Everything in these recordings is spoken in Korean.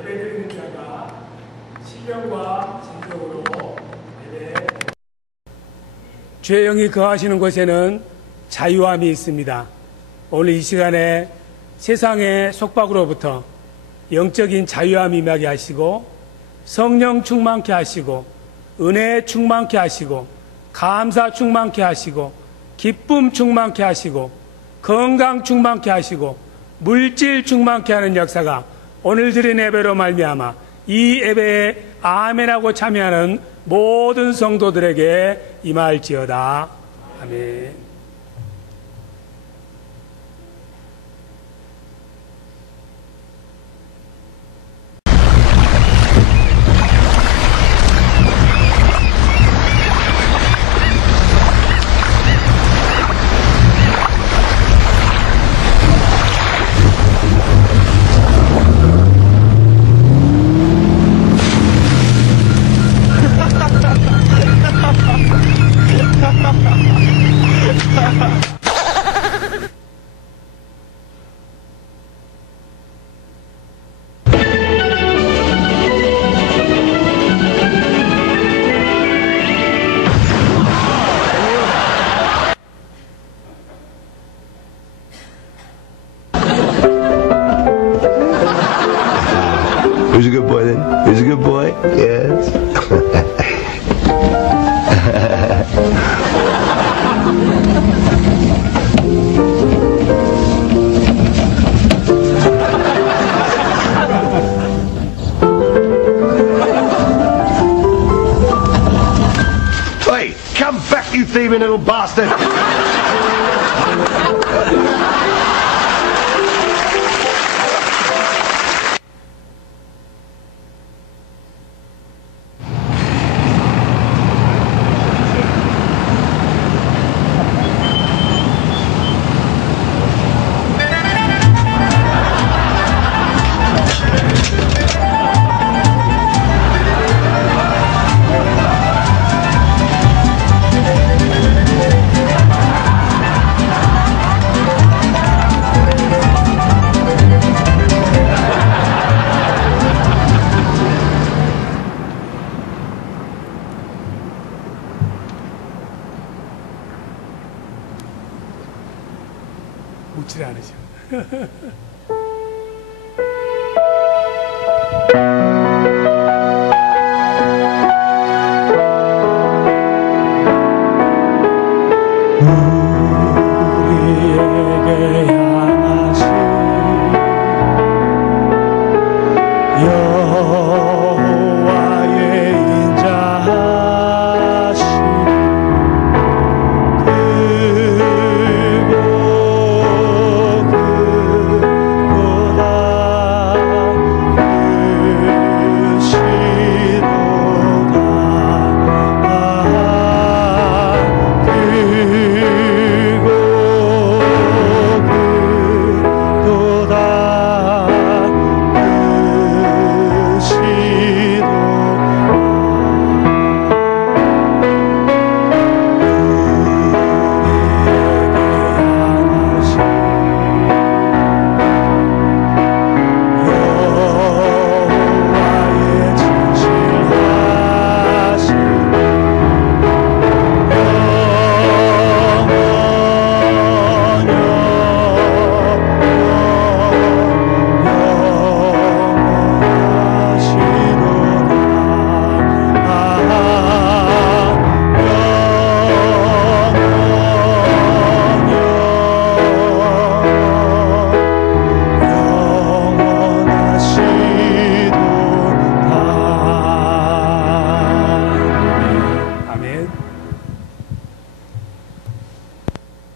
예배드리는 자가 신령과 진정으로 예배. 주의 영이 거하시는 곳에는 자유함이 있습니다. 오늘 이 시간에 세상의 속박으로부터 영적인 자유함이 임하게 하시고 성령 충만케 하시고 은혜 충만케 하시고 감사 충만케 하시고 기쁨 충만케 하시고 건강 충만케 하시고 물질 충만케 하는 역사가 오늘 드린 예배로 말미암아 이 예배에 아멘하고 참여하는 모든 성도들에게 임할지어다. 아멘. Who's a good boy then? Who's a good boy? Yes. Hey, come back, you thieving little bastard! 묻질 않으셔. 우리에게 향하신 여호와의 인자하심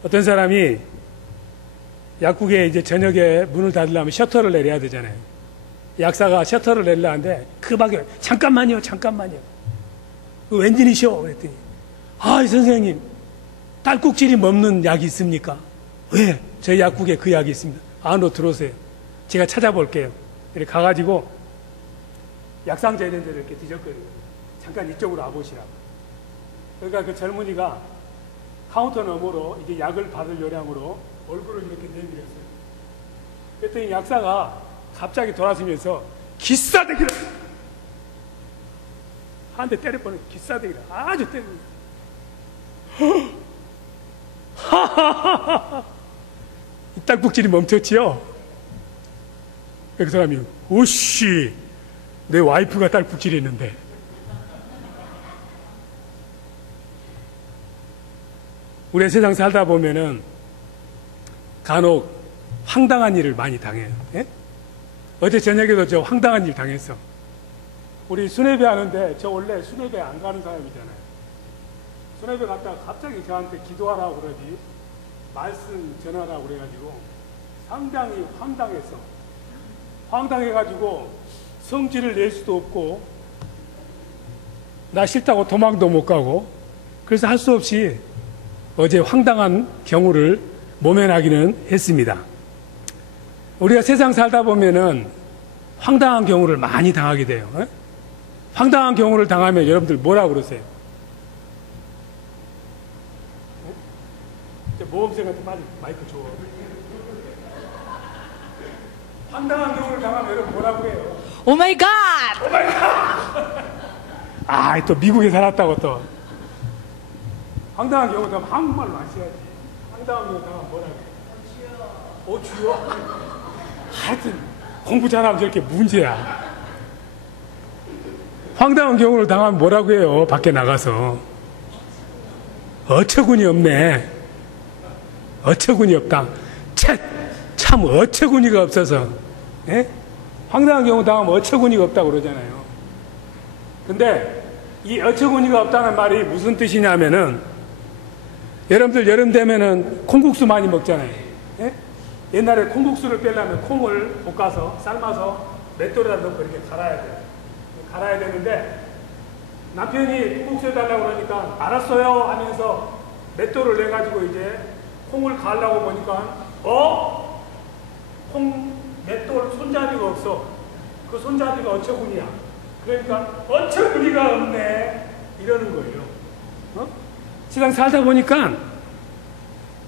어떤 사람이 약국에 이제 저녁에 문을 닫으려면 셔터를 내려야 되잖아요. 약사가 셔터를 내려는데 급하게 잠깐만요. 그 웬일이셔? 그랬더니 이 선생님 딸꾹질이 멈는 약이 있습니까? 왜? 저희 약국에 그 약이 있습니다. 안으로 들어오세요. 제가 찾아볼게요. 이렇게 가가지고 약상자 있는 데를 이렇게 뒤적거리고 잠깐 이쪽으로 와보시라고. 그러니까 그 젊은이가 카운터 너머로 이게 약을 받을 요량으로 얼굴을 이렇게 내밀었어요. 그랬더니 약사가 갑자기 돌아서면서 기싸대기라. 한 대 때려보는 기싸대기라. 아주 때립니다. 이 딸꾹질이 멈췄지요? 그 사람이, 오씨, 내 와이프가 딸꾹질이 있는데. 우리 세상 살다 보면은 간혹 황당한 일을 많이 당해요. 예? 어제 저녁에도 저 황당한 일 당했어. 우리 수뇌배 하는데 저 원래 수뇌배 안 가는 사람이잖아요. 수뇌배 갔다가 갑자기 저한테 기도하라고 그러지, 말씀 전하라고 그래가지고 상당히 황당했어. 황당해가지고 성질을 낼 수도 없고 나 싫다고 도망도 못 가고, 그래서 할 수 없이 어제 황당한 경우를 모면하기는 했습니다. 우리가 세상 살다 보면은 황당한 경우를 많이 당하게 돼요. 에? 황당한 경우를 당하면 여러분들 뭐라 그러세요? 모범생한테 빨리 마이크 줘. 황당한 경우를 당하면 여러분 뭐라 그래요? 오 마이 갓! 오 마이 갓! 아, 또 미국에 살았다고 또. 황당한 경우 당하면 한국말로 하셔야지. 황당한 경우 당하면 뭐라 그래요? 주여? 하여튼 공부 잘하면 저렇게 문제야. 황당한 경우를 당하면 뭐라고 해요? 밖에 나가서. 어처구니 없네. 어처구니 없다. 참 어처구니가 없어서. 예? 황당한 경우 당하면 어처구니가 없다고 그러잖아요. 근데 이 어처구니가 없다는 말이 무슨 뜻이냐면은, 여러분들 여름 되면은 콩국수 많이 먹잖아요. 예? 옛날에 콩국수를 빼려면 콩을 볶아서 삶아서 맷돌에다 넣고 이렇게 갈아야 돼요. 갈아야 되는데 남편이 콩국수 해달라고 그러니까 알았어요 하면서 맷돌을 내가지고 이제 콩을 갈라고 보니까 콩 맷돌 손잡이가 없어. 그 손잡이가 어처구니야. 그러니까 어처구니가 없네 이러는 거예요. 세상 살다 보니까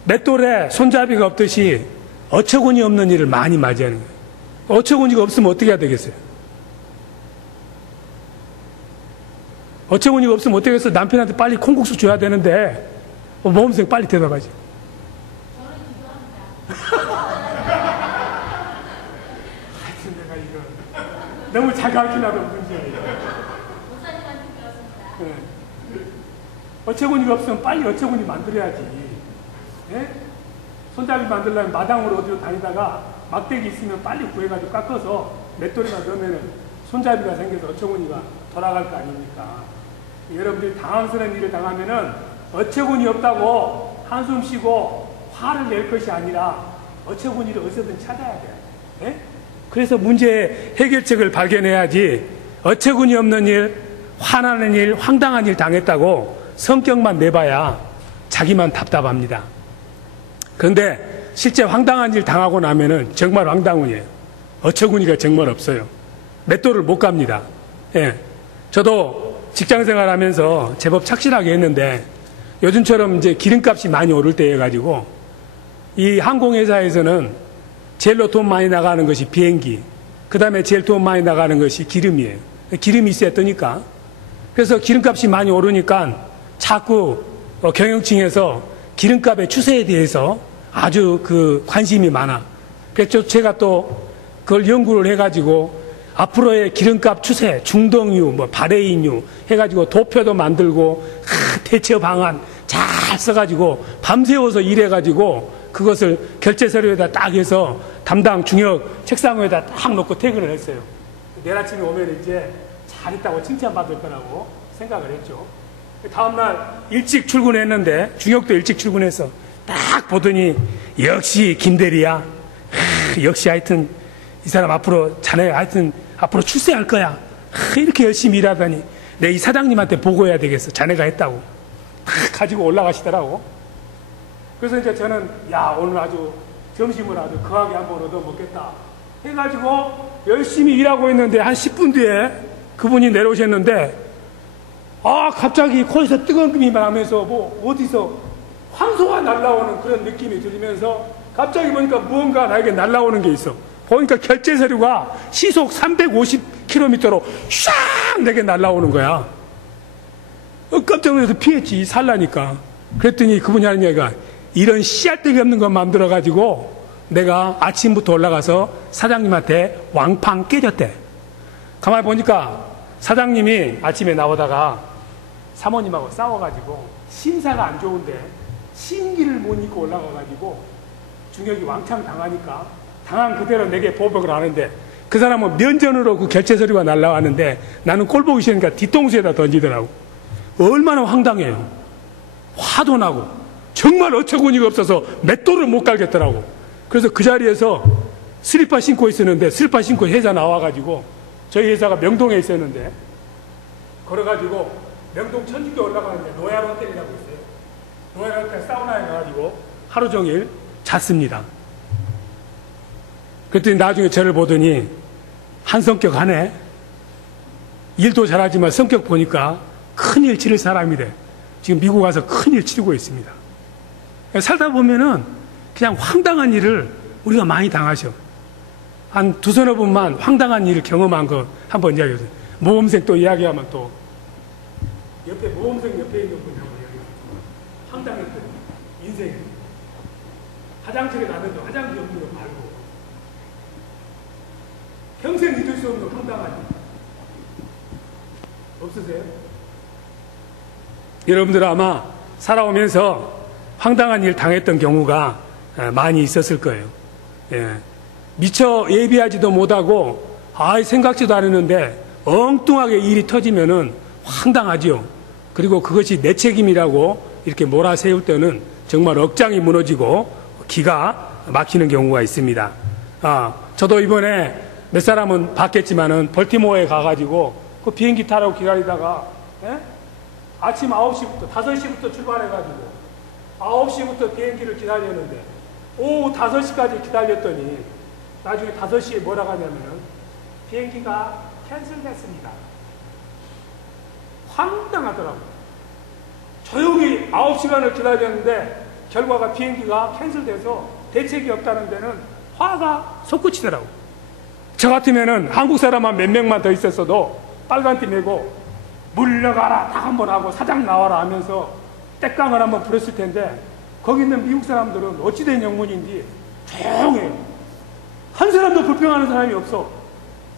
맷돌에 손잡이가 없듯이 어처구니 없는 일을 많이 맞이하는 거예요. 어처구니가 없으면 어떻게 해야 되겠어요? 어처구니가 없으면 어떻게 해서 남편한테 빨리 콩국수 줘야 되는데 모범생 빨리 대답하지. 하여튼 내가 이거 너무 잘 가르치려고 문제야. 목사님한테 배웠습니다. 네. 어처구니가 없으면 빨리 어처구니 만들어야지. 예? 손잡이 만들려면 마당으로 어디로 다니다가 막대기 있으면 빨리 구해가지고 깎아서 맷돌에다 넣으면 손잡이가 생겨서 어처구니가 돌아갈 거 아닙니까? 여러분들이 당황스러운 일을 당하면은 어처구니 없다고 한숨 쉬고 화를 낼 것이 아니라 어처구니를 어디서든 찾아야 돼요. 예? 그래서 문제의 해결책을 발견해야지, 어처구니 없는 일, 화나는 일, 황당한 일 당했다고 성격만 내봐야 자기만 답답합니다. 그런데 실제 황당한 일 당하고 나면은 정말 황당해요. 어처구니가 정말 없어요. 맷돌을 못 갑니다. 예. 저도 직장 생활하면서 제법 착실하게 했는데 요즘처럼 이제 기름값이 많이 오를 때여 가지고 이 항공회사에서는 제일로 돈 많이 나가는 것이 비행기, 그 다음에 제일 돈 많이 나가는 것이 기름이에요. 기름이 있어야 뜨니까. 그래서 기름값이 많이 오르니까 자꾸 경영층에서 기름값의 추세에 대해서 아주 관심이 많아. 그래서 제가 또 그걸 연구를 해가지고 앞으로의 기름값 추세, 중동유, 바레인유 해가지고 도표도 만들고 대처 방안 잘 써가지고 밤새워서 일해가지고 그것을 결제 서류에다 딱 해서 담당 중역 책상 위에다 딱 놓고 퇴근을 했어요. 내일 아침에 오면 이제 잘했다고 칭찬받을 거라고 생각을 했죠. 다음날 일찍 출근했는데, 중역도 일찍 출근해서 딱 보더니 역시 김대리야. 역시 하여튼 이 사람 앞으로 자네 하여튼 앞으로 출세할 거야. 이렇게 열심히 일하다니 내 이 사장님한테 보고해야 되겠어. 자네가 했다고. 가지고 올라가시더라고. 그래서 이제 저는 오늘 아주 점심을 아주 거하게 한번 얻어 먹겠다 해가지고 열심히 일하고 있는데 한 10분 뒤에 그분이 내려오셨는데 갑자기 코에서 뜨거운 김이 나면서 어디서 황소가 날라오는 그런 느낌이 들리면서 갑자기 보니까 무언가 나에게 날라오는 게 있어. 보니까 결제 서류가 시속 350km로 샥 내게 날아오는 거야. 깜짝 놀라서 피했지, 살라니까. 그랬더니 그분이 하는 얘기가, 이런 씨알데기 없는 것 만들어가지고 내가 아침부터 올라가서 사장님한테 왕팡 깨졌대. 가만히 보니까 사장님이 아침에 나오다가 사모님하고 싸워가지고 심사가 안 좋은데 신기를 못 입고 올라가가지고 중역이 왕창 당하니까 당한 그대로 내게 보복을 하는데, 그 사람은 면전으로 그 결제 서류가 날라왔는데 나는 꼴 보기 싫으니까 뒤통수에다 던지더라고. 얼마나 황당해요. 화도 나고 정말 어처구니가 없어서 맷돌을 못 갈겠더라고. 그래서 그 자리에서 슬리퍼 신고 있었는데, 슬리퍼 신고 회사 나와가지고, 저희 회사가 명동에 있었는데 걸어가지고 명동 천주교 올라가는데 노얄 호텔이라고 있어요. 노얄 호텔 사우나에 가가지고 하루 종일 잤습니다. 그랬더니 나중에 저를 보더니 한성격 하네. 일도 잘하지만 성격 보니까 큰일 치를 사람이래. 지금 미국 와서 큰일 치르고 있습니다. 살다 보면은 그냥 황당한 일을 우리가 많이 당하셔. 한 두서너 분만 황당한 일을 경험한 거 한번 이야기해주세요. 모험생 또 이야기하면 또 옆에 모험생 옆에 있는 분이 한번 이야기해주세요. 황당했던 인생. 화장실에 갔는데 화장실 없는 거 말고 평생 잊을 수 없는 황당한 일 없으세요? 여러분들 아마 살아오면서 황당한 일 당했던 경우가 많이 있었을 거예요. 예. 미처 예비하지도 못하고 생각지도 않았는데 엉뚱하게 일이 터지면은 황당하지요. 그리고 그것이 내 책임이라고 이렇게 몰아세울 때는 정말 억장이 무너지고 기가 막히는 경우가 있습니다. 저도 이번에 몇 사람은 봤겠지만은 벌티모어에 가가지고 그 비행기 타라고 기다리다가 아침 9시부터 5시부터 출발해가지고 9시부터 비행기를 기다렸는데 오후 5시까지 기다렸더니 나중에 5시에 뭐라고 하냐면은 비행기가 캔슬됐습니다. 황당하더라고요. 조용히 9시간을 기다렸는데 결과가 비행기가 캔슬돼서 대책이 없다는 데는 화가 솟구치더라고요. 저 같으면은 한국 사람만 몇 명만 더 있었어도 빨간띠 메고 물러가라 딱 한번 하고 사장 나와라 하면서 떼깡을 한번 부렸을 텐데, 거기 있는 미국 사람들은 어찌된 영문인지 조용해요. 한 사람도 불평하는 사람이 없어.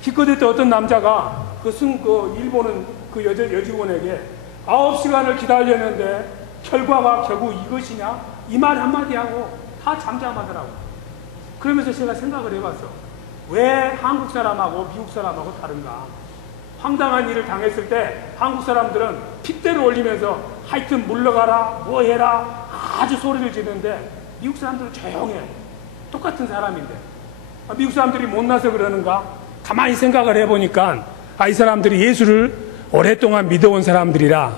기껏 때 어떤 남자가 그 일본은 그 여직원에게 9시간을 기다렸는데 결과가 결국 이것이냐? 이 말 한마디 하고 다 잠잠하더라고. 그러면서 제가 생각을 해봤어. 왜 한국 사람하고 미국 사람하고 다른가? 황당한 일을 당했을 때 한국 사람들은 핏대를 올리면서 하여튼 물러가라, 뭐 해라 아주 소리를 지르는데 미국 사람들은 조용해. 똑같은 사람인데. 미국 사람들이 못나서 그러는가? 가만히 생각을 해보니까 이 사람들이 예수를 오랫동안 믿어온 사람들이라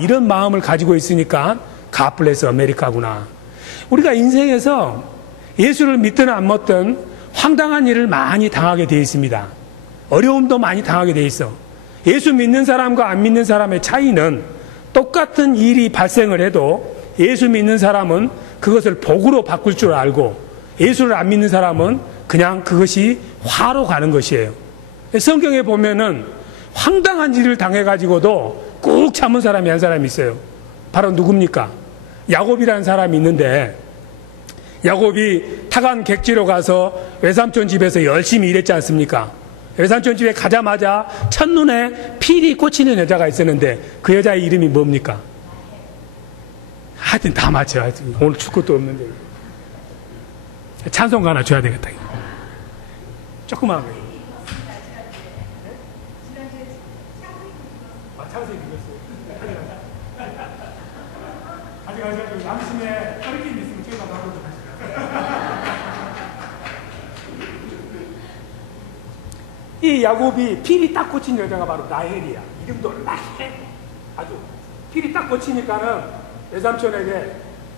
이런 마음을 가지고 있으니까 God bless America구나. 우리가 인생에서 예수를 믿든 안 믿든 황당한 일을 많이 당하게 되어 있습니다. 어려움도 많이 당하게 되어 있어. 예수 믿는 사람과 안 믿는 사람의 차이는 똑같은 일이 발생을 해도 예수 믿는 사람은 그것을 복으로 바꿀 줄 알고 예수를 안 믿는 사람은 그냥 그것이 화로 가는 것이에요. 성경에 보면은 황당한 일을 당해가지고도 꾹 참은 사람이 한 사람이 있어요. 바로 누굽니까? 야곱이라는 사람이 있는데, 야곱이 타간 객지로 가서 외삼촌 집에서 열심히 일했지 않습니까? 외삼촌 집에 가자마자 첫눈에 필이 꽂히는 여자가 있었는데 그 여자의 이름이 뭡니까? 하여튼 다 맞춰. 하여튼 오늘 줄 것도 없는데 찬송가 하나 줘야 되겠다. 조그마한 거. 창세기 읽었어요. 가져가시고 양심에 떨어짐 있으면 저희가 나오고 좀 하시라. 이 야곱이 필이 딱 꽂힌 여자가 바로 라헬이야. 이름도 라헬. 아주 필이 딱 꽂히니까는 외삼촌에게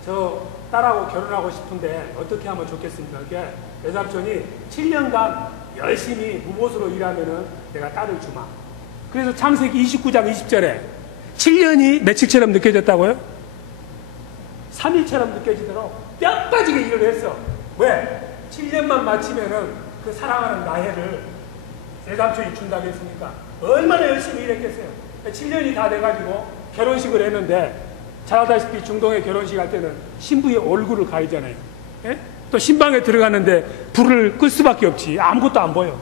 저 딸하고 결혼하고 싶은데 어떻게 하면 좋겠습니까? 그러니까 외삼촌이 7년간 열심히 무보수로 일하면은 내가 딸을 주마. 그래서 창세기 29장 20절에 7년이 며칠처럼 느껴졌다고요? 3일처럼 느껴지도록 뼈 빠지게 일을 했어. 왜? 7년만 마치면은 그 사랑하는 나해를 외삼촌이 준다고 했으니까 얼마나 열심히 일했겠어요. 7년이 다 돼가지고 결혼식을 했는데 잘 알다시피 중동의 결혼식 할 때는 신부의 얼굴을 가리잖아요. 예? 또 신방에 들어갔는데 불을 끌 수밖에 없지. 아무것도 안 보여.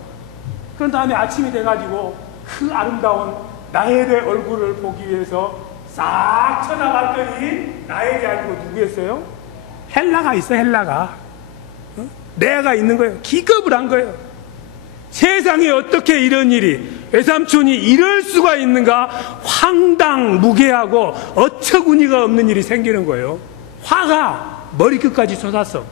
그런 다음에 아침이 돼가지고 그 아름다운 나헬의 얼굴을 보기 위해서 싹 쳐다봤더니 나헬이 아니고 누구였어요? 헬라가 있어. 헬라가. 레아가 있는 거예요. 기겁을 한 거예요. 세상에 어떻게 이런 일이, 외삼촌이 이럴 수가 있는가, 황당무계하고 어처구니가 없는 일이 생기는 거예요. 화가 머리끝까지 솟았어.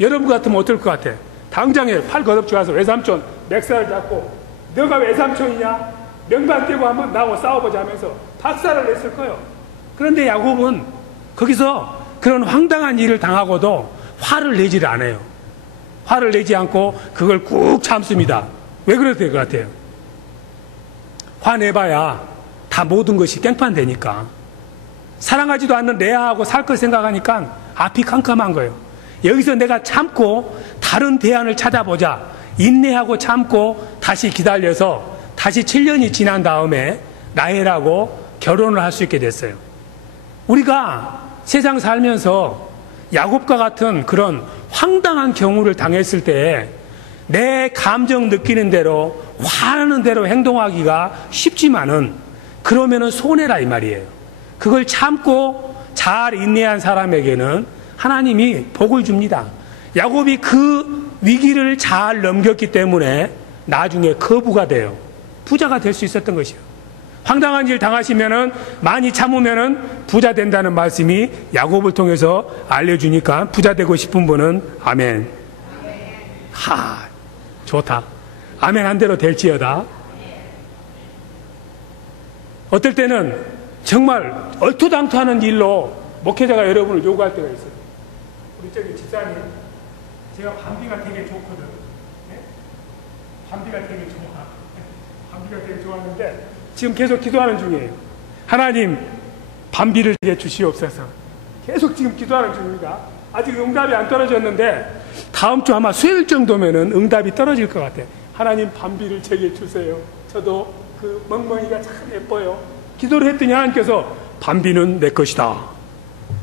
여러분 같으면 어떨 것 같아? 당장에 팔 걷어붙여 가서 외삼촌 맥살을 잡고 너가 외삼촌이냐? 명반 떼고 한번 나하고 싸워보자 하면서 박살을 냈을 거예요. 그런데 야곱은 거기서 그런 황당한 일을 당하고도 화를 내지를 않아요. 화를 내지 않고 그걸 꾹 참습니다. 왜 그래야 될 것 같아요? 화내봐야 다 모든 것이 깽판되니까. 사랑하지도 않는 레아하고 살 걸 생각하니까 앞이 캄캄한 거예요. 여기서 내가 참고 다른 대안을 찾아보자. 인내하고 참고 다시 기다려서 다시 7년이 지난 다음에 라헬하고 결혼을 할 수 있게 됐어요. 우리가 세상 살면서 야곱과 같은 그런 황당한 경우를 당했을 때 내 감정 느끼는 대로 화나는 대로 행동하기가 쉽지만은 그러면은 손해라 이 말이에요. 그걸 참고 잘 인내한 사람에게는 하나님이 복을 줍니다. 야곱이 그 위기를 잘 넘겼기 때문에 나중에 거부가 돼요. 부자가 될 수 있었던 것이에요. 황당한 일 당하시면은 많이 참으면은 부자 된다는 말씀이 야곱을 통해서 알려주니까 부자 되고 싶은 분은 아멘. 좋다. 아멘 한 대로 될지어다. 어떨 때는 정말 얼토당토하는 일로 목회자가 여러분을 요구할 때가 있어요. 우리 저기 집사님, 제가 밤비가 되게 좋거든. 네? 밤비가 되게 좋아. 밤비가 되게 좋았는데 지금 계속 기도하는 중이에요. 하나님, 밤비를 되게 주시옵소서. 계속 지금 기도하는 중입니다. 아직 응답이 안 떨어졌는데 다음 주 아마 수요일 정도면은 응답이 떨어질 것 같아요. 하나님, 밤비를 제게 주세요. 저도 그 멍멍이가 참 예뻐요. 기도를 했더니 하나님께서 밤비는 내 것이다.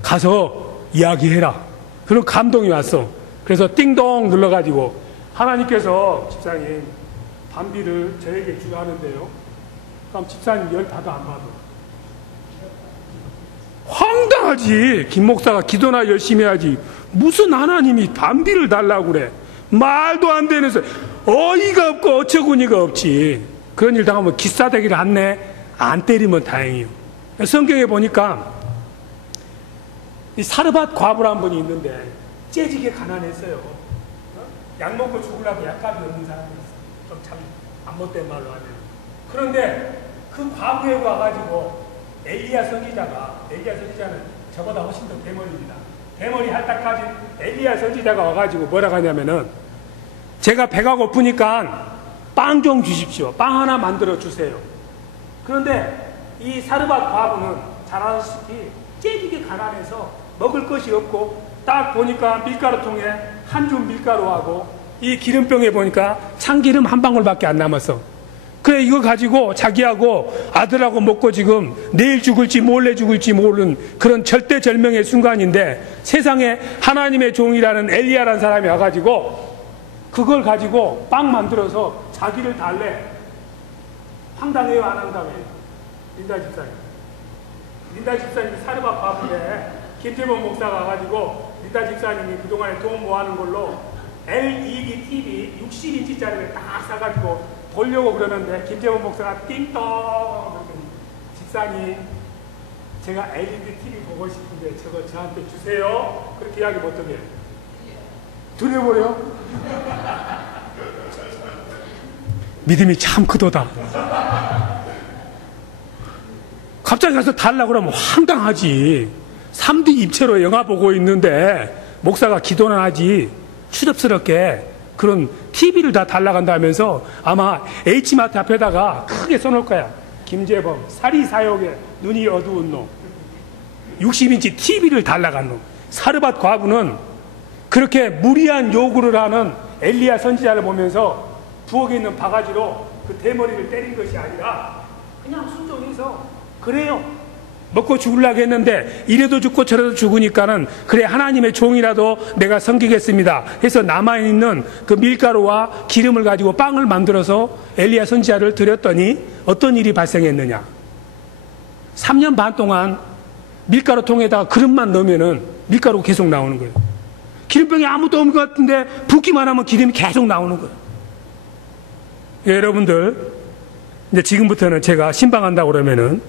가서 이야기해라. 그런 감동이 왔어. 그래서 띵동 눌러가지고 하나님께서 집사님 밤비를 저에게 주하는데요. 그럼 집사님 열 받아 안 받아? 황당하지. 김 목사가 기도나 열심히 해야지. 무슨 하나님이 밤비를 달라고 그래. 말도 안 되는 소리. 어이가 없고 어처구니가 없지. 그런 일 당하면 기싸대기를 안 때리면 다행이요. 성경에 보니까 이 사르밧 과부란 분이 있는데 째지게 가난했어요. 약 먹고 죽으려고 약값이 없는 사람이 있어. 좀 참 안 못된 말로 하면. 그런데 그 과부에 와가지고 엘리야 선지자는 저보다 훨씬 더 대머리입니다. 대머리 할딱까지 엘리야 선지자가 와가지고 뭐라고 하냐면은 제가 배가 고프니까 빵 좀 주십시오. 빵 하나 만들어 주세요. 그런데 이 사르밧 과부는 잘 아시다시피 째지게 가난해서 먹을 것이 없고 딱 보니까 밀가루통에 한 줌 밀가루하고 이 기름병에 보니까 참기름 한 방울밖에 안 남았어. 그래 이거 가지고 자기하고 아들하고 먹고 지금 내일 죽을지 몰래 죽을지 모르는 그런 절대절명의 순간인데 세상에 하나님의 종이라는 엘리야라는 사람이 와가지고 그걸 가지고 빵 만들어서 자기를 달래. 황당해요 안 황당해요? 린다 집사님이 사르밧 과부인데 김태범 목사가 와가지고 린다 집사님이 그동안에 돈 모아는 걸로 LED TV 60인치짜리를 딱 사가지고 보려고 그러는데 김재원 목사가 띵동 그러더니 집사님 제가 LED TV 보고 싶은데 저거 저한테 주세요. 그렇게 이야기하면 어떡해요? 드려버려? 믿음이 참 크도다. 갑자기 가서 달라고 그러면 황당하지. 3D 입체로 영화 보고 있는데 목사가 기도는 하지 추접스럽게 그런 TV를 다 달라간다면서 아마 H마트 앞에다가 크게 써놓을 거야. 김재범 사리사욕에 눈이 어두운 놈, 60인치 TV를 달라간 놈. 사르밧 과부는 그렇게 무리한 요구를 하는 엘리야 선지자를 보면서 부엌에 있는 바가지로 그 대머리를 때린 것이 아니라 그냥 순종해서 그래요. 먹고 죽으려고 했는데 이래도 죽고 저래도 죽으니까는 그래 하나님의 종이라도 내가 섬기겠습니다 해서 남아있는 그 밀가루와 기름을 가지고 빵을 만들어서 엘리야 선지자를 드렸더니 어떤 일이 발생했느냐. 3년 반 동안 밀가루 통에다가 그릇만 넣으면은 밀가루가 계속 나오는 거예요. 기름병이 아무도 없는 것 같은데 붓기만 하면 기름이 계속 나오는 거예요. 여러분들 이제 지금부터는 제가 신방한다고 그러면은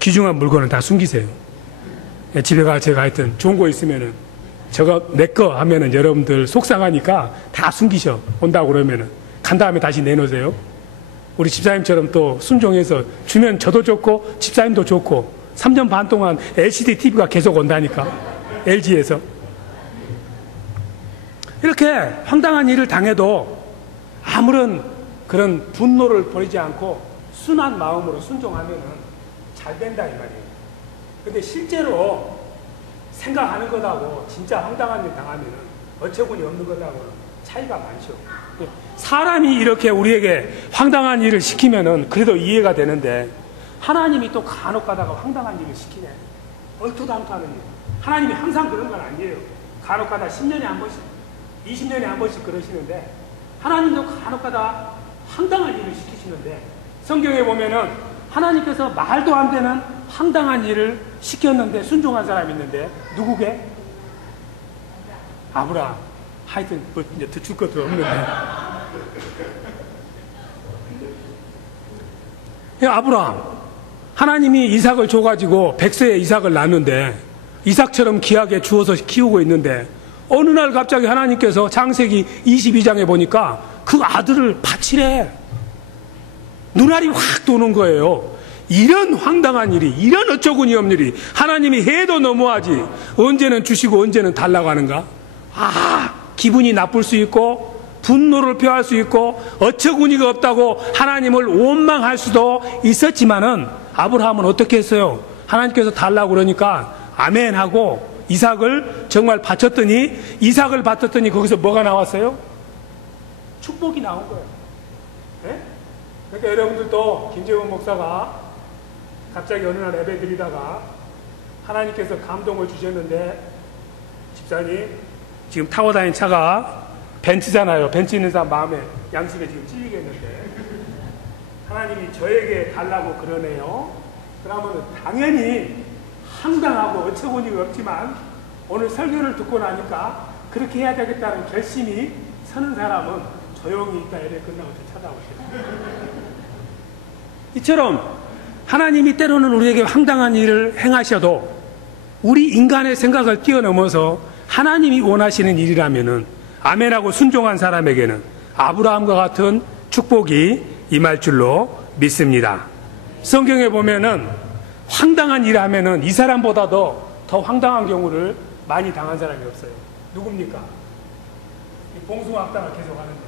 귀중한 물건은 다 숨기세요. 집에 가 제가 하여튼 좋은 거 있으면은 저거 내 거 하면은 여러분들 속상하니까 다 숨기셔. 온다고 그러면은 간 다음에 다시 내놓으세요. 우리 집사님처럼 또 순종해서 주면 저도 좋고 집사님도 좋고 3년 반 동안 LCD TV가 계속 온다니까. LG에서. 이렇게 황당한 일을 당해도 아무런 그런 분노를 버리지 않고 순한 마음으로 순종하면은 잘 된다 이 말이에요. 근데 실제로 생각하는 것하고 진짜 황당한 일 당하면은 어처구니 없는 것하고는 차이가 많죠. 사람이 이렇게 우리에게 황당한 일을 시키면은 그래도 이해가 되는데 하나님이 또 간혹 가다가 황당한 일을 시키네. 얼토도 않고 하는 일. 하나님이 항상 그런 건 아니에요. 간혹 가다 10년에 한 번씩 20년에 한 번씩 그러시는데 하나님도 간혹 가다 황당한 일을 시키시는데 성경에 보면은 하나님께서 말도 안 되는 황당한 일을 시켰는데 순종한 사람이 있는데 누구게? 아브라함. 하여튼 뭐 이제 줄 것도 없는데 아브라함 하나님이 이삭을 줘가지고 100세에 이삭을 낳는데 이삭처럼 귀하게 주어서 키우고 있는데 어느 날 갑자기 하나님께서 창세기 22장에 보니까 그 아들을 바치래. 눈알이 확 도는 거예요. 이런 황당한 일이, 이런 어처구니 없는 일이 하나님이 해도 너무하지 언제는 주시고 언제는 달라고 하는가? 기분이 나쁠 수 있고 분노를 표할 수 있고 어처구니가 없다고 하나님을 원망할 수도 있었지만은 아브라함은 어떻게 했어요? 하나님께서 달라고 그러니까 아멘 하고 이삭을 정말 바쳤더니 이삭을 바쳤더니 거기서 뭐가 나왔어요? 축복이 나온 거예요. 네? 그러니까 여러분들도 김재원 목사가 갑자기 어느 날 예배 드리다가 하나님께서 감동을 주셨는데 집사님 지금 타고 다니는 차가 벤츠잖아요. 벤츠 있는 사람 마음에 양심에 지금 찔리겠는데 하나님이 저에게 달라고 그러네요. 그러면 당연히 황당하고 어처구니가 없지만 오늘 설교를 듣고 나니까 그렇게 해야 되겠다는 결심이 서는 사람은 조용히 있다 예배 끝나고 저 찾아오세요. 이처럼 하나님이 때로는 우리에게 황당한 일을 행하셔도 우리 인간의 생각을 뛰어넘어서 하나님이 원하시는 일이라면은 아멘하고 순종한 사람에게는 아브라함과 같은 축복이 임할 줄로 믿습니다. 성경에 보면은 황당한 일 하면은 이 사람보다도 더 황당한 경우를 많이 당한 사람이 없어요. 누굽니까? 봉숭아학당을 계속 하는데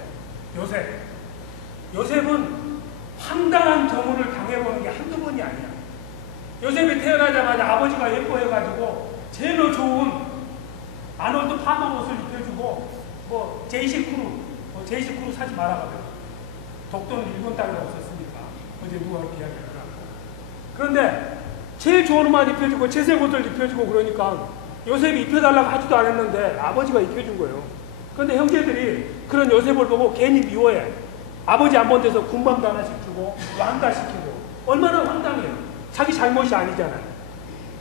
요셉은 황당한 경우를 당해보는 게 한두 번이 아니야. 요셉이 태어나자마자 아버지가 예뻐해가지고 제일 좋은 아놀드 파머 옷을 입혀주고 뭐 제이시크루 사지 말아가지고 독도는 일본 땅이라고 썼으니까 어제 누가 그렇게 이야기하더라고. 그런데 제일 좋은 옷만 입혀주고 채색 옷을 입혀주고 그러니까 요셉이 입혀달라고 하지도 않았는데 아버지가 입혀준 거예요. 그런데 형제들이 그런 요셉을 보고 괜히 미워해. 아버지 안 본 데서 군밤도 하나씩 주고 왕가시키고 얼마나 황당해요. 자기 잘못이 아니잖아요.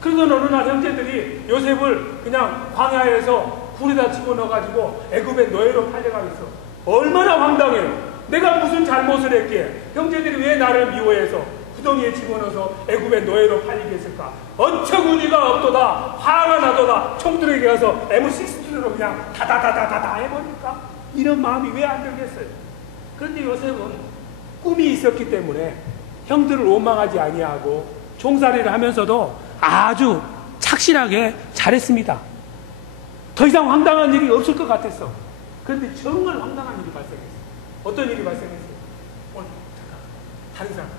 그러던 어느 날 형제들이 요셉을 그냥 광야에서 굴에다 집어넣어가지고 애굽의 노예로 팔려가겠어. 얼마나 황당해요. 내가 무슨 잘못을 했기에 형제들이 왜 나를 미워해서 구덩이에 집어넣어서 애굽의 노예로 팔리게 했을까? 어처구니가 없도다. 화가 나도다. 총들에게 가서 M16로 그냥 다다다다다 해버릴까? 이런 마음이 왜 안 들겠어요? 그런데 요셉은 꿈이 있었기 때문에 형들을 원망하지 아니하고 종살이를 하면서도 아주 착실하게 잘했습니다. 더 이상 황당한 일이 없을 것 같았어. 그런데 정말 황당한 일이 발생했어. 어떤 일이 발생했어요? 오늘 잠깐 다른 사람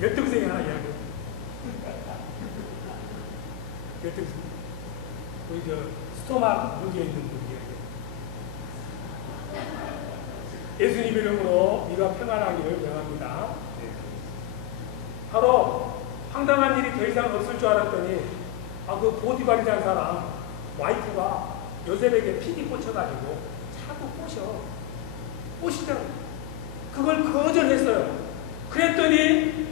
열등생이 하나 이야기해. 열등생. 우리 스토막 문제 있는 분 이야기해. 예수님 이름으로 네가 평안하기를 명합니다. 바로 황당한 일이 더 이상 없을 줄 알았더니 그 보디발이라는 사람 와이프가 요셉에게 피디 꽂혀가지고 자꾸 꼬시더라고요. 그걸 거절했어요. 그랬더니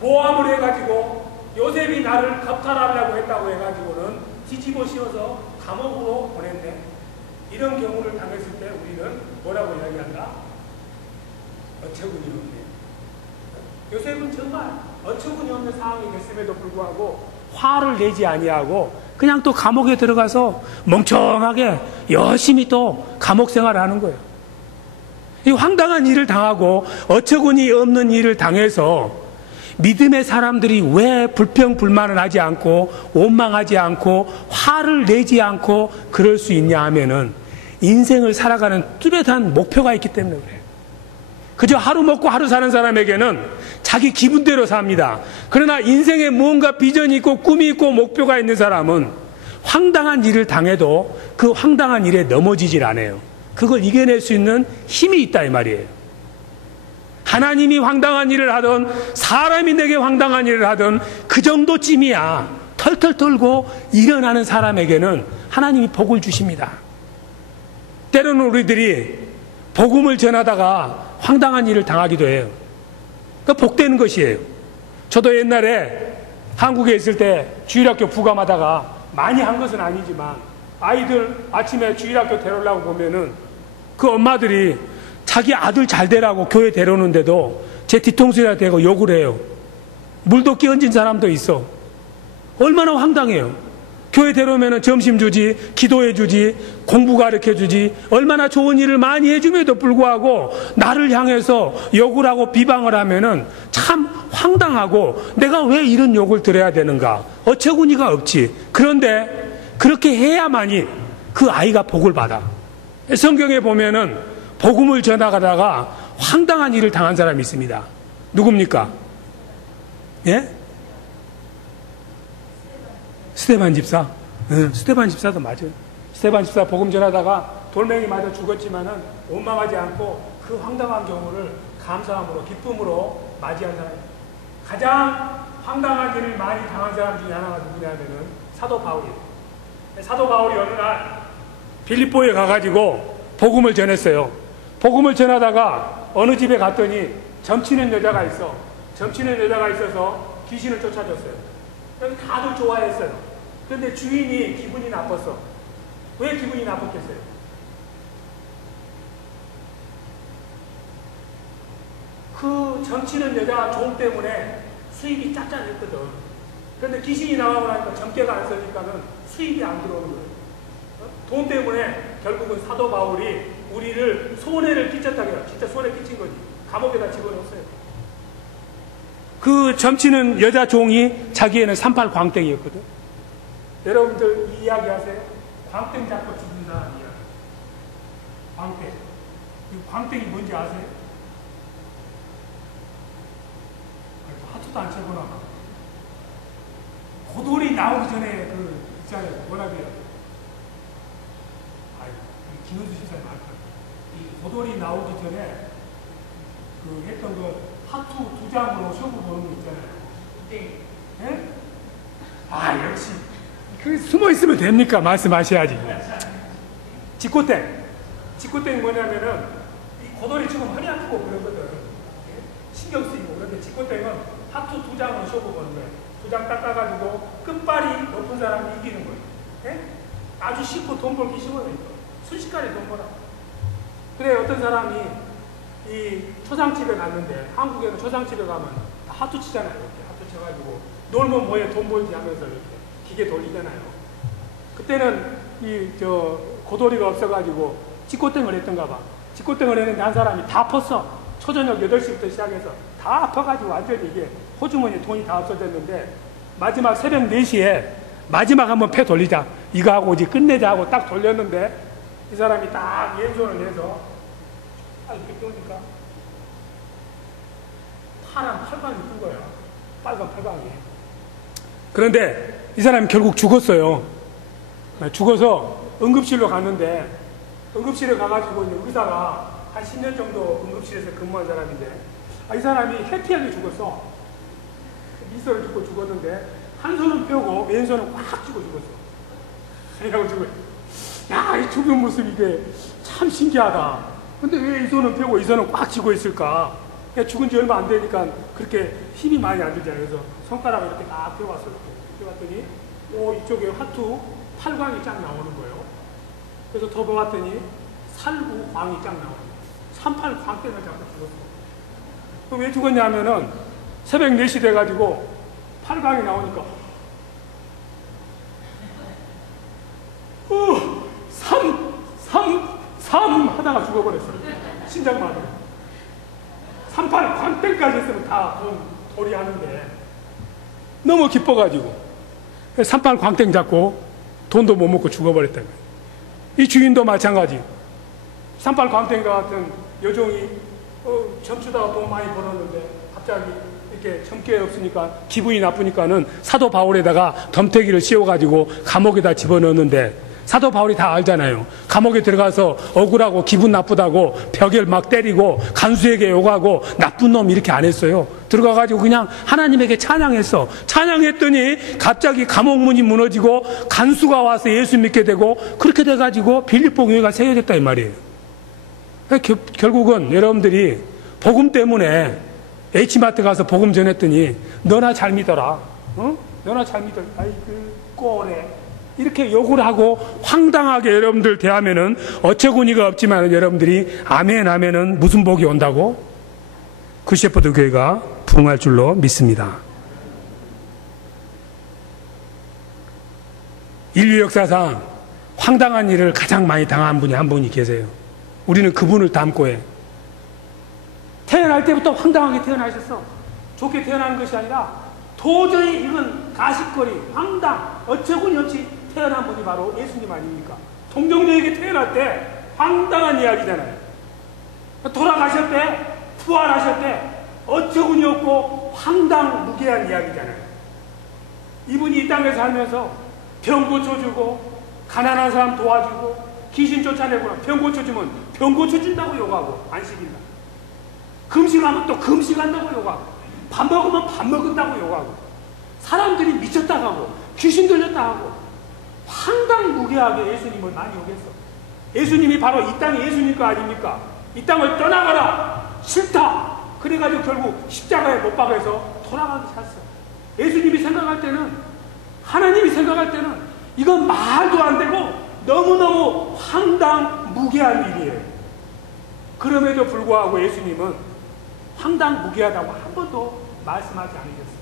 모함을 해가지고 요셉이 나를 겁탈하려고 했다고 해가지고는 뒤집어 씌워서 감옥으로 보냈네. 이런 경우를 당했을 때 우리는 뭐라고 이야기한다? 어처구니 없네. 요셉은 정말 어처구니 없는 상황이 됐음에도 불구하고 화를 내지 아니하고 그냥 또 감옥에 들어가서 멍청하게 열심히 또 감옥 생활을 하는 거예요. 이 황당한 일을 당하고 어처구니 없는 일을 당해서 믿음의 사람들이 왜 불평불만을 하지 않고 원망하지 않고 화를 내지 않고 그럴 수 있냐 하면은 인생을 살아가는 뚜렷한 목표가 있기 때문에 그래요. 그저 하루 먹고 하루 사는 사람에게는 자기 기분대로 삽니다. 그러나 인생에 무언가 비전이 있고 꿈이 있고 목표가 있는 사람은 황당한 일을 당해도 그 황당한 일에 넘어지질 않아요. 그걸 이겨낼 수 있는 힘이 있다 이 말이에요. 하나님이 황당한 일을 하든 사람이 내게 황당한 일을 하든 그 정도쯤이야 털털 떨고 일어나는 사람에게는 하나님이 복을 주십니다. 때로는 우리들이 복음을 전하다가 황당한 일을 당하기도 해요. 그러니까 복되는 것이에요. 저도 옛날에 한국에 있을 때 주일학교 부감하다가 많이 한 것은 아니지만 아이들 아침에 주일학교 데려오려고 보면은 그 엄마들이 자기 아들 잘 되라고 교회 데려오는데도 제 뒤통수에다 대고 욕을 해요. 물도 끼얹은 사람도 있어. 얼마나 황당해요. 교회 데려오면 점심 주지, 기도해 주지, 공부 가르쳐 주지, 얼마나 좋은 일을 많이 해줌에도 불구하고 나를 향해서 욕을 하고 비방을 하면은 참 황당하고 내가 왜 이런 욕을 들어야 되는가? 어처구니가 없지. 그런데 그렇게 해야만이 그 아이가 복을 받아. 성경에 보면은 복음을 전하다가 황당한 일을 당한 사람이 있습니다. 누굽니까? 예? 스데반 집사. 스데반 집사도 맞아요. 스데반 집사 복음 전하다가 돌멩이 맞아 죽었지만은 원망하지 않고 그 황당한 경우를 감사함으로 기쁨으로 맞이한 사람이에요. 가장 황당한 일을 많이 당한 사람 중에 하나가 누구냐면은 사도 바울이에요. 사도 바울이 어느 날 빌립보에 가가지고 복음을 전했어요. 복음을 전하다가 어느 집에 갔더니 점치는 여자가 있어. 점치는 여자가 있어서 귀신을 쫓아줬어요. 그래서 다들 좋아했어요. 그런데 주인이 기분이 나빴어. 왜 기분이 나빴겠어요? 그 점치는 여자 종 때문에 수입이 짭짤했거든. 그런데 귀신이 나가고 나니까 점괘가 안 쓰니까는 수입이 안 들어오는 거예요. 돈 때문에 결국은 사도 바울이 우리를 손해를 끼쳤다고 해요. 진짜 손해 끼친 거지. 감옥에다 집어넣었어요. 그 점치는 여자 종이 자기에는 38 광땡이었거든. 여러분들 이 이야기 하세요? 광땡 잡고 죽은 사람 이야기. 광땡. 이 광땡이 뭔지 아세요? 하트도 안 쳐보나. 고돌이 나오기 전에 그 있잖아요. 뭐라고 해요? 김은수 집사님 알 거예요. 이 고돌이 나오기 전에 그 했던 그 하트 2장으로 쇼부 보는 거 있잖아요. 예? 아, 역시. 그 숨어 있으면 됩니까? 말씀하셔야지. 직고땡. 직고땡이 뭐냐면은 이 고돌이 지금 허리 아프고 그러거든. 신경 쓰이고. 그런데 직고땡은 하트 2장으로 쇼부 보는 거예요. 2장 닦아가지고 끝발이 높은 사람이 이기는 거예요. 예? 아주 쉽고 돈 벌기 쉬워요. 순식간에 돈 벌어. 그래, 어떤 사람이 이 초상집에 갔는데, 한국에는 초상집에 가면 하트 치잖아요. 이렇게 하트 쳐가지고, 놀면 뭐해 돈 벌지 하면서 이렇게 기계 돌리잖아요. 그때는 고돌이가 없어가지고 직고땡을 했던가 봐. 직고땡을 했는데 한 사람이 다 펐어. 초저녁 8시부터 시작해서 다 아파가지고 완전히 이게 호주머니에 돈이 다 없어졌는데, 마지막 새벽 4시에 마지막 한번 패 돌리자. 이거 하고 이제 끝내자 하고 딱 돌렸는데, 이 사람이 딱 왼손을 내서 이렇게 펴니까 파란 팔광이 뜬 거야. 빨간 팔광이. 그런데 이 사람이 결국 죽었어요. 죽어서 응급실로 갔는데, 응급실에 가가지고 이제 의사가 한 10년 정도 응급실에서 근무한 사람인데, 이 사람이 해피하게 죽었어. 미소를 죽고 죽었는데, 한 손은 펴고 왼손은 꽉 쥐고 죽었어. 이라고 죽었어. 야, 이 죽은 모습 이게 참 신기하다. 근데 왜 이 손은 펴고 이 손은 꽉 쥐고 있을까? 죽은 지 얼마 안 되니까 그렇게 힘이 많이 안 들잖아요. 그래서 손가락을 이렇게 딱 펴봤어요. 펴봤더니, 이쪽에 하투, 팔광이 쫙 나오는 거예요. 그래서 더 보았더니, 살구 광이 쫙 나오는 거예요. 38 광대가 잡고 죽었어. 왜 죽었냐면은, 새벽 4시 돼가지고, 팔광이 나오니까, 3 하다가 죽어버렸어요. 심장마비. 38 광땡까지 했으면 다 돌이 하는데, 너무 기뻐가지고, 38 광땡 잡고, 돈도 못 먹고 죽어버렸다는 거예요. 이 주인도 마찬가지. 38 광땡과 같은 여종이, 점주다가 돈 많이 벌었는데, 갑자기 이렇게 점괘 없으니까 기분이 나쁘니까는 사도 바울에다가 덤태기를 씌워가지고 감옥에다 집어넣었는데, 사도 바울이 다 알잖아요. 감옥에 들어가서 억울하고 기분 나쁘다고 벽을 막 때리고 간수에게 욕하고 나쁜 놈 이렇게 안 했어요. 들어가가지고 그냥 하나님에게 찬양했어. 찬양했더니 갑자기 감옥 문이 무너지고 간수가 와서 예수 믿게 되고, 그렇게 돼가지고 빌립보 교회가 세워졌다 이 말이에요. 결국은 여러분들이 복음 때문에 H마트 가서 복음 전했더니 너나 잘 믿어라. 너나 잘 믿어라. 아이 그 꼬래. 이렇게 욕을 하고 황당하게 여러분들 대하면은 어처구니가 없지만 여러분들이 아멘 하면은 무슨 복이 온다고? 굿셰퍼드 교회가 부흥할 줄로 믿습니다. 인류 역사상 황당한 일을 가장 많이 당한 분이 한 분이 계세요. 우리는 그분을 닮고 해. 태어날 때부터 황당하게 태어나셨어. 좋게 태어나는 것이 아니라 도저히 이건 가십거리, 황당, 어처구니 없이 태어난 분이 바로 예수님 아닙니까? 동정녀에게 태어날 때 황당한 이야기잖아요. 돌아가셨대, 부활하셨대, 어처구니 없고 황당무계한 이야기잖아요. 이분이 이 땅에 살면서 병 고쳐주고, 가난한 사람 도와주고, 귀신 쫓아내고, 병 고쳐주면 병 고쳐준다고 욕하고 안 시킨다. 금식하면 또 금식한다고 욕하고, 밥 먹으면 밥 먹는다고 욕하고, 사람들이 미쳤다 하고 귀신 들렸다 하고 황당무계하게 예수님을 많이 욕했어. 예수님이 바로 이 땅이 예수님 거 아닙니까? 이 땅을 떠나가라, 싫다. 그래가지고 결국 십자가에 못 박아서 돌아가기 샀어. 예수님이 생각할 때는, 하나님이 생각할 때는 이건 말도 안 되고 너무너무 황당무계한 일이에요. 그럼에도 불구하고 예수님은 황당무계하다고 한 번도 말씀하지 않으셨어요.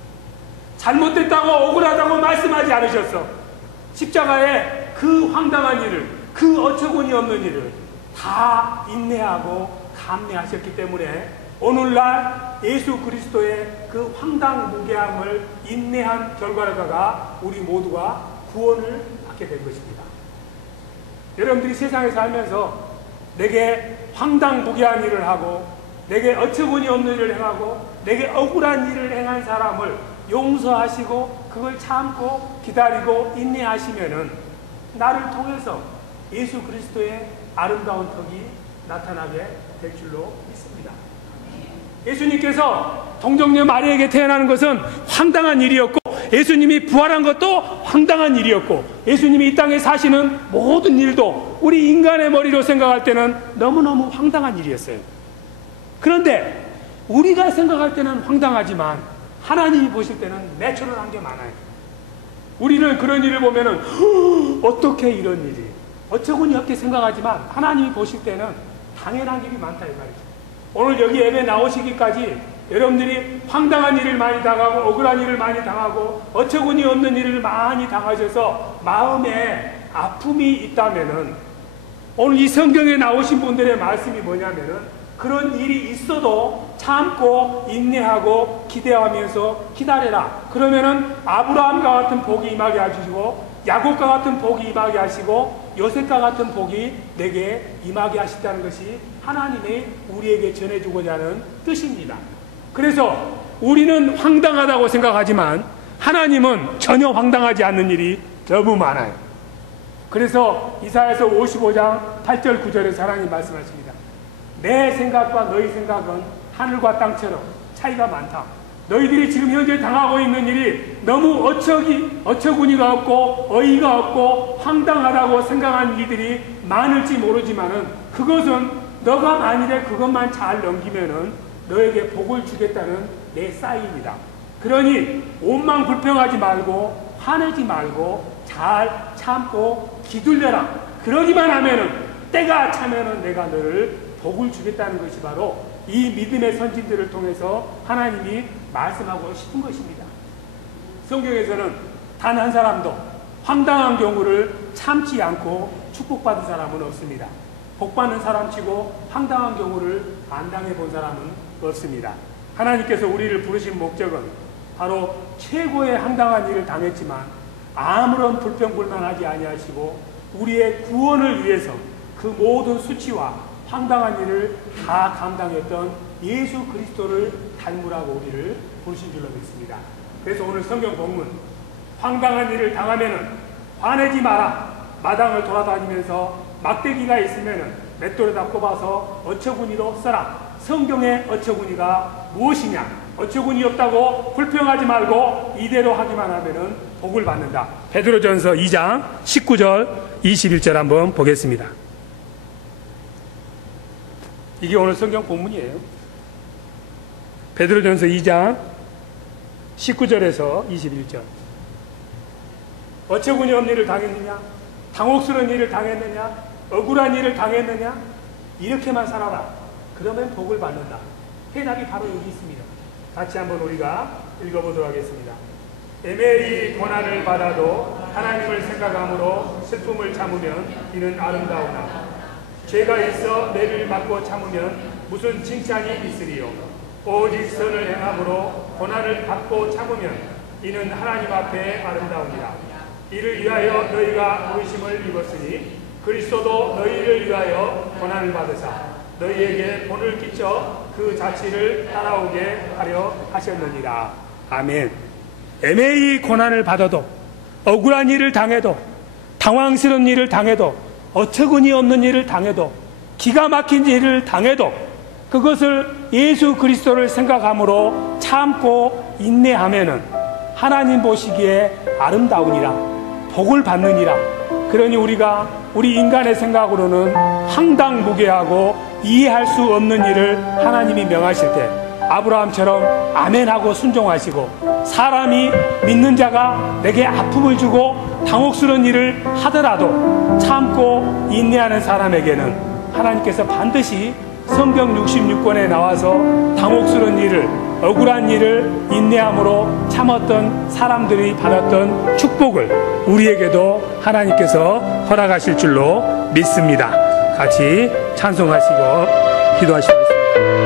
잘못됐다고 억울하다고 말씀하지 않으셨어. 십자가에 그 황당한 일을, 그 어처구니 없는 일을 다 인내하고 감내하셨기 때문에 오늘날 예수 그리스도의 그 황당무계함을 인내한 결과가 우리 모두가 구원을 받게 된 것입니다. 여러분들이 세상에 살면서 내게 황당무계한 일을 하고, 내게 어처구니 없는 일을 행하고, 내게 억울한 일을 행한 사람을 용서하시고 그걸 참고 기다리고 인내하시면은 나를 통해서 예수 그리스도의 아름다운 덕이 나타나게 될 줄로 믿습니다. 예수님께서 동정녀 마리아에게 태어나는 것은 황당한 일이었고, 예수님이 부활한 것도 황당한 일이었고, 예수님이 이 땅에 사시는 모든 일도 우리 인간의 머리로 생각할 때는 너무너무 황당한 일이었어요. 그런데 우리가 생각할 때는 황당하지만 하나님이 보실 때는 내추럴한 게 많아요. 우리는 그런 일을 보면은 어떻게 이런 일이, 어처구니 없게 생각하지만 하나님이 보실 때는 당연한 일이 많다 이 말이죠. 오늘 여기 예배 나오시기까지 여러분들이 황당한 일을 많이 당하고, 억울한 일을 많이 당하고, 어처구니 없는 일을 많이 당하셔서 마음에 아픔이 있다면은, 오늘 이 성경에 나오신 분들의 말씀이 뭐냐면은, 그런 일이 있어도 참고 인내하고 기대하면서 기다려라. 그러면은 아브라함과 같은 복이 임하게 하시고, 야곱과 같은 복이 임하게 하시고, 요셉과 같은 복이 내게 임하게 하신다는 것이 하나님의 우리에게 전해주고자 하는 뜻입니다. 그래서 우리는 황당하다고 생각하지만 하나님은 전혀 황당하지 않는 일이 너무 많아요. 그래서 이사야서 55장 8절 9절에서 하나님 말씀하십니다. 내 생각과 너희 생각은 하늘과 땅처럼 차이가 많다. 너희들이 지금 현재 당하고 있는 일이 너무 어처구니가 없고 어이가 없고 황당하다고 생각하는 이들이 많을지 모르지만은 그것은 너가 만일에 그것만 잘 넘기면은 너에게 복을 주겠다는 내 사인이다. 그러니 온망 불평하지 말고 화내지 말고 잘 참고 기둘려라. 그러기만 하면은 때가 차면은 내가 너를 복을 주겠다는 것이 바로 이 믿음의 선진들을 통해서 하나님이 말씀하고 싶은 것입니다. 성경에서는 단 한 사람도 황당한 경우를 참지 않고 축복받은 사람은 없습니다. 복받는 사람치고 황당한 경우를 안 당해본 사람은 없습니다. 하나님께서 우리를 부르신 목적은 바로 최고의 황당한 일을 당했지만 아무런 불평불만하지 아니하시고 우리의 구원을 위해서 그 모든 수치와 황당한 일을 다 감당했던 예수 그리스도를 닮으라고 우리를 부르신 줄로 믿습니다. 그래서 오늘 성경 본문 황당한 일을 당하면은 화내지 마라. 마당을 돌아다니면서 막대기가 있으면은 맷돌에다 꼽아서 어처구니로 써라. 성경의 어처구니가 무엇이냐? 어처구니 없다고 불평하지 말고 이대로 하기만 하면은 복을 받는다. 베드로전서 2장 19절 21절 한번 보겠습니다. 이게 오늘 성경 본문이에요. 베드로전서 2장 19절에서 21절. 어처구니 없는 일을 당했느냐? 당혹스러운 일을 당했느냐? 억울한 일을 당했느냐? 이렇게만 살아라. 그러면 복을 받는다. 해답이 바로 여기 있습니다. 같이 한번 우리가 읽어보도록 하겠습니다. 애매히 고난을 받아도 하나님을 생각함으로 슬픔을 참으면 이는 아름다우나 죄가 있어 매를 맞고 참으면 무슨 칭찬이 있으리요. 오직 선을 행함으로 고난을 받고 참으면 이는 하나님 앞에 아름다우니라. 이를 위하여 너희가 부르심을 입었으니 그리스도도 너희를 위하여 고난을 받으사 너희에게 본을 끼쳐 그 자취를 따라오게 하려 하셨느니라. 아멘. 애매히 고난을 받아도 억울한 일을 당해도 당황스러운 일을 당해도 어처구니 없는 일을 당해도 기가 막힌 일을 당해도 그것을 예수 그리스도를 생각함으로 참고 인내하면은 하나님 보시기에 아름다우니라. 복을 받느니라. 그러니 우리가 우리 인간의 생각으로는 황당무계하고 이해할 수 없는 일을 하나님이 명하실 때 아브라함처럼 아멘하고 순종하시고 사람이 믿는 자가 내게 아픔을 주고 당혹스러운 일을 하더라도 참고 인내하는 사람에게는 하나님께서 반드시 성경 66권에 나와서 당혹스러운 일을 억울한 일을 인내함으로 참았던 사람들이 받았던 축복을 우리에게도 하나님께서 허락하실 줄로 믿습니다. 같이 찬송하시고 기도하시겠습니다.